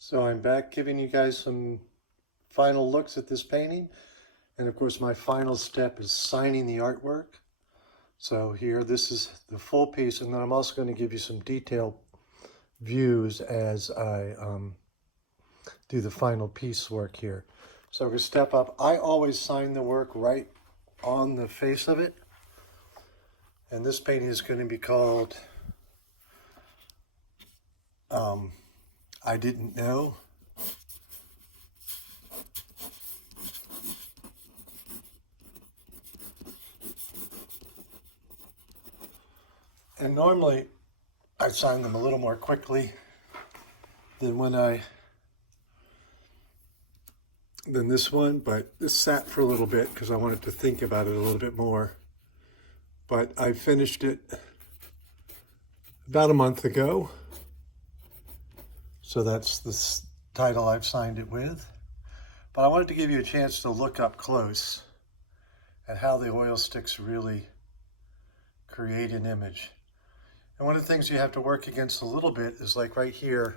So I'm back giving you guys some final looks at this painting. And of course, my final step is signing the artwork. So here, this is the full piece. And then I'm also going to give you some detailed views as I do the final piece work here. So we're going to step up. I always sign the work right on the face of it. And this painting is going to be called I Didn't Know. And normally I sign them a little more quickly than than this one, but this sat for a little bit because I wanted to think about it a little bit more. But I finished it about a month ago. So that's the title I've signed it with. But I wanted to give you a chance to look up close at how the oil sticks really create an image. And one of the things you have to work against a little bit is like right here,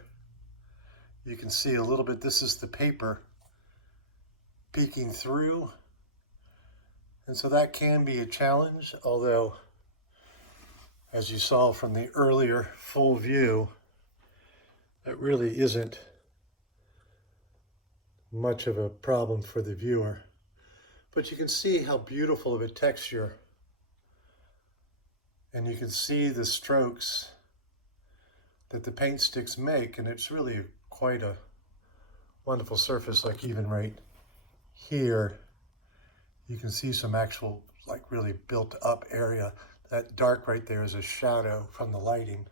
you can see a little bit, this is the paper peeking through. And so that can be a challenge, although as you saw from the earlier full view, that really isn't much of a problem for the viewer. But you can see how beautiful of a texture, and you can see the strokes that the paint sticks make, and it's really quite a wonderful surface. Like even right here, you can see some actual like really built up area. That dark right there is a shadow from the lighting.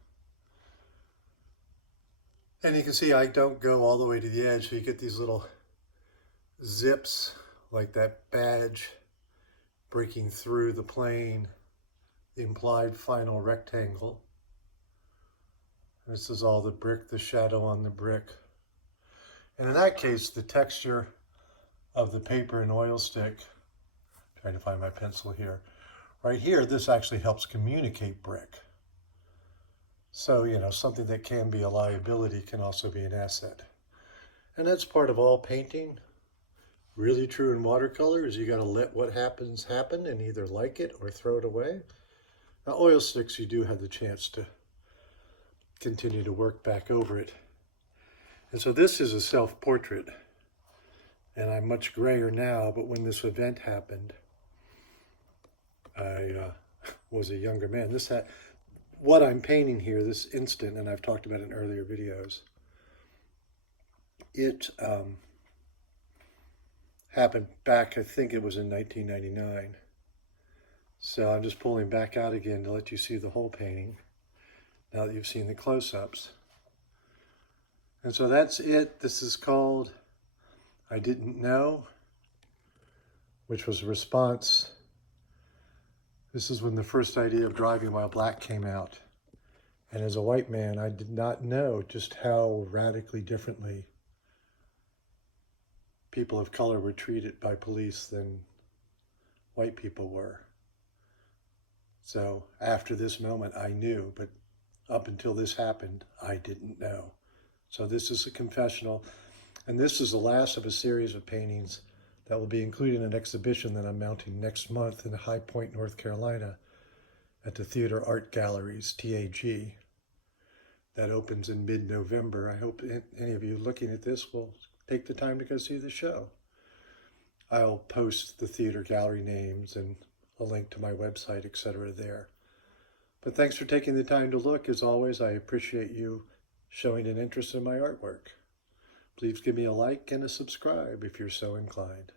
And you can see I don't go all the way to the edge, so you get these little zips like that badge breaking through the plane, the implied final rectangle. This is all the brick, the shadow on the brick. And in that case, the texture of the paper and oil stick, trying to find my pencil here, right here, this actually helps communicate brick. So, you know, something that can be a liability can also be an asset. And that's part of all painting. Really true in watercolor is you got to let what happens happen and either like it or throw it away. Now, oil sticks, you do have the chance to continue to work back over it. And so this is a self-portrait. And I'm much grayer now, but when this event happened, I was a younger man. What I'm painting here, this instant, and I've talked about it in earlier videos, it happened back, I think it was in 1999. So I'm just pulling back out again to let you see the whole painting, now that you've seen the close-ups. And so that's it. This is called I Didn't Know, which was a response. This is when the first idea of driving while black came out. And as a white man, I did not know just how radically differently people of color were treated by police than white people were. So after this moment, I knew, but up until this happened, I didn't know. So this is a confessional, and this is the last of a series of paintings that will be included in an exhibition that I'm mounting next month in High Point, North Carolina at the Theater Art Galleries, TAG. That opens in mid-November. I hope any of you looking at this will take the time to go see the show. I'll post the theater gallery names and a link to my website, etc. there. But thanks for taking the time to look. As always, I appreciate you showing an interest in my artwork. Please give me a like and a subscribe if you're so inclined.